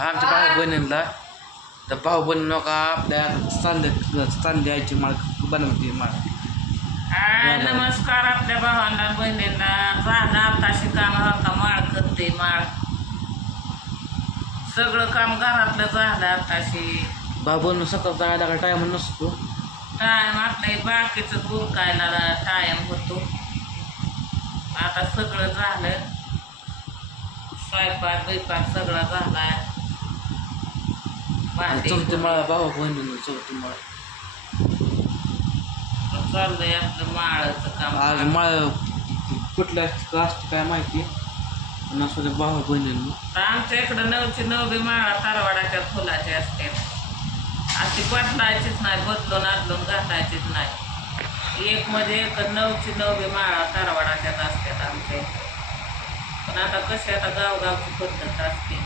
आमच्या भाऊ बहिणीला. तर भाऊ बहीण नका आपल्या चांदे चांद्याची माळ बनवते माळ नमस्कार आपल्या भावांना बहिणींना. झालं आताशी काम होता माळ करते माळ. सगळं काम घरातलं झालं आताशी भाऊ बहीण सकाळ जायला का टाईम नसतो. टाइम आपल्या बाकीचं गुरकायला टाइम होतो. आता सगळं झालं. स्वयंपाक बिपाक सगळा झालाय. भांडी चौथी माळ भाऊ बहिणीनं चौथी माळ चाललंय आपलं माळाचं आज काम माळ कुठल्या असतं काय माहिती पण असू दे भाऊ बहिणीनं आमच्या इकडं नऊची नऊ बी माळा तारवाडाच्या फुलाचे असते अशी बदलायचीच नाही बदलून आदलून घालायचीच नाही एक मध्ये एक नऊची नऊ बी माळा तारवाडाच्याच असतात आमच्या. पण आता कशी आता गावगावची पद्धत असते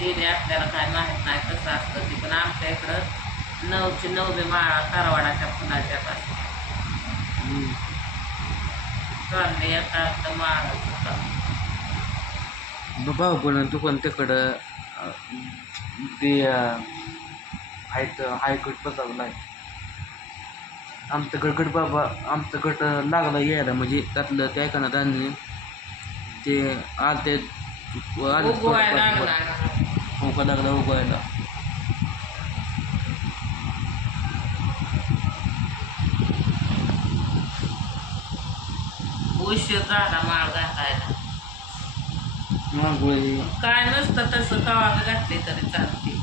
तिने आपल्याला काय माहीत नाही कसं असतं ती. पण आमच्या इकडं नऊची नऊ बी माळा तारवाडाच्या फुलाच्याच असतात. चालले आता माळाचं भाऊ बहीण दुकान तिकडं अं, ते आहेत हायकट बसवलं आहे आमचं गट बाबा आमचं गट लागला यायला म्हणजे त्यातलं त्या एकानं धान्य ते आलते आले उगा लागला उगवायला उशीर झाला माळ घालायला मागोळी काय नसतं तसं कवा घातली तरी चालते.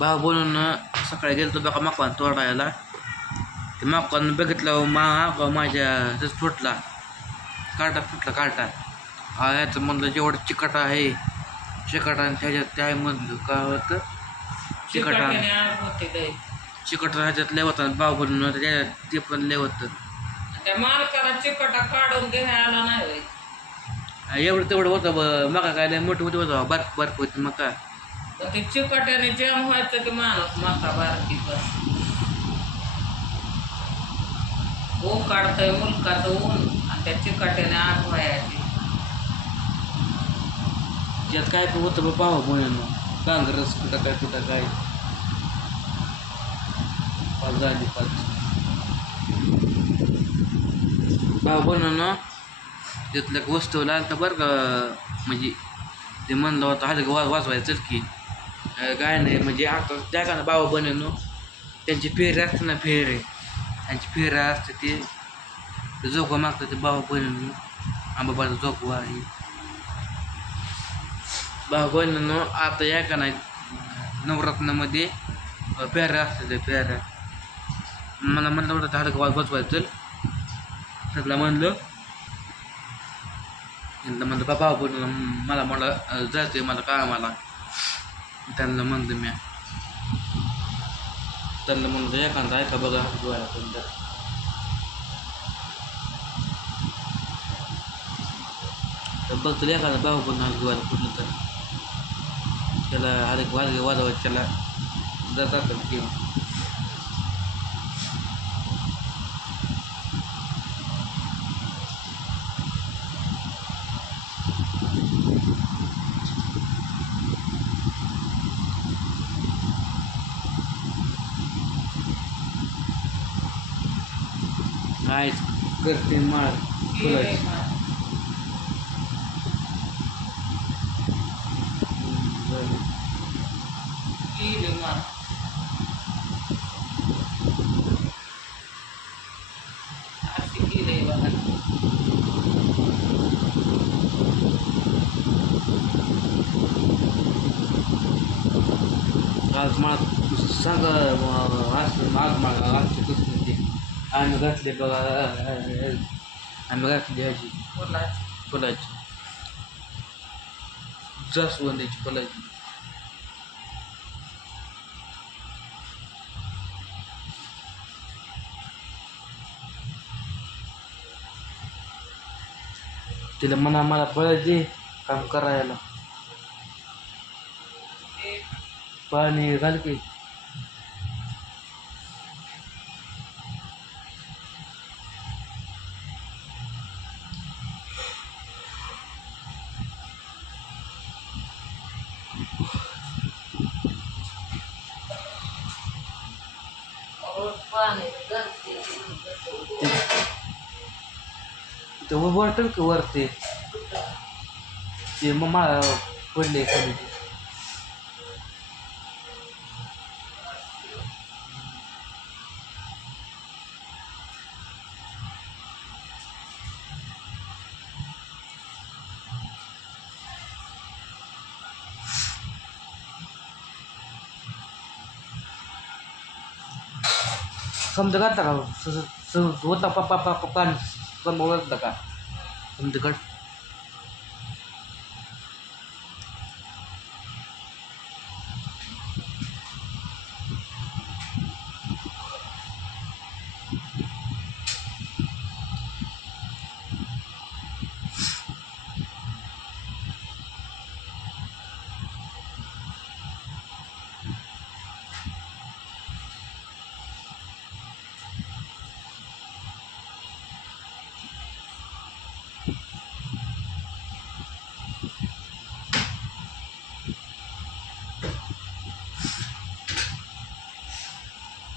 भाऊ बनून सकाळी गेलो तो बघा मकान तोडायला ते मकान बघितलं मा माझ्या तसं फुटला. काटा फुटला काटा. हा याचं म्हणलं जेवढं चिकट आहे चिकट आणि त्याच्यात त्या म्हणलं काय होतं? चिकट. चिकट ह्याच्यात लय. होतं बनून त्याच्यात ते पण लय होतं. त्या मालकाला चिकटा काढून घ्यायला आला नाही एवढं तेवढं होतं मका काय लय मोठी मोठी होतं बारक बारक होती मका ते चिकट्याने जेम व्हायचं की माणूस माका बारकी बस. ऊन काढतंय मुलकाचं ऊन आणि त्या चिकट्याने आग व्हायची. ज्यात काय काय होतं बा भाऊ बनून कांगरस कुठं काय कुठं काय. पाच झाली पाच. भाऊ बोलणं तिथल्या वस्तूला आलं तर बरं का म्हणजे ते म्हणलं होतं हलक वा वाजवायचं की. काय नाही म्हणजे आता त्या का ना बाबा बनवून त्यांची फेरी असते ना त्यांची फेऱ्या असते ते. ते मागतात ते भाऊ बहिणीनं. आंबाबाचा जोकवा आहे. भाऊ बनवून आता या का नाही नवरत्नामध्ये अं, असतात ते फेऱ्या मला म्हणलं होतं हलक वाज बसवायचं चल. त्यातला म्हणलं त्यांना म्हणलं बाबा बहिणीला मला मला जायचं आहे मला काय मला त्यांना म्हणलं मी. त्यांना म्हणलं एखादा ऐका बघा डोळ्या पण जरा. तर बघतो एखादा भाऊ पण हात गोवायला कुठलं तर त्याला अरे वाज वाजवायचं त्याला जातात घेऊन काय करते माळ गेले फुलाची आज सांग आज आज आजचे कसं आम्ही घातले बघा आम्ही घातली ह्याची फुलाची जास्वंदीची फुलाची तिला म्हणा मला फळाची काम करायला. पाणी घाल की. तेव्हा पाणी घरचे ते वाटेल वरते ते मग मा पडले खाली. ते. समजा का स- स- स- होता पप्पा पप्पा पाणी समजा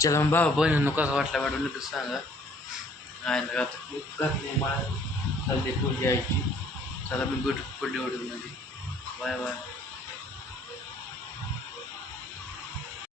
चला मग बाबा बहिणीनं कसा वाटला मॅडम लगेच सांगा. आहे ना आता घातली मला चालते पूजा यायची चला मी भेटू पुढल्या व्हिडिओमध्ये. Bye bye.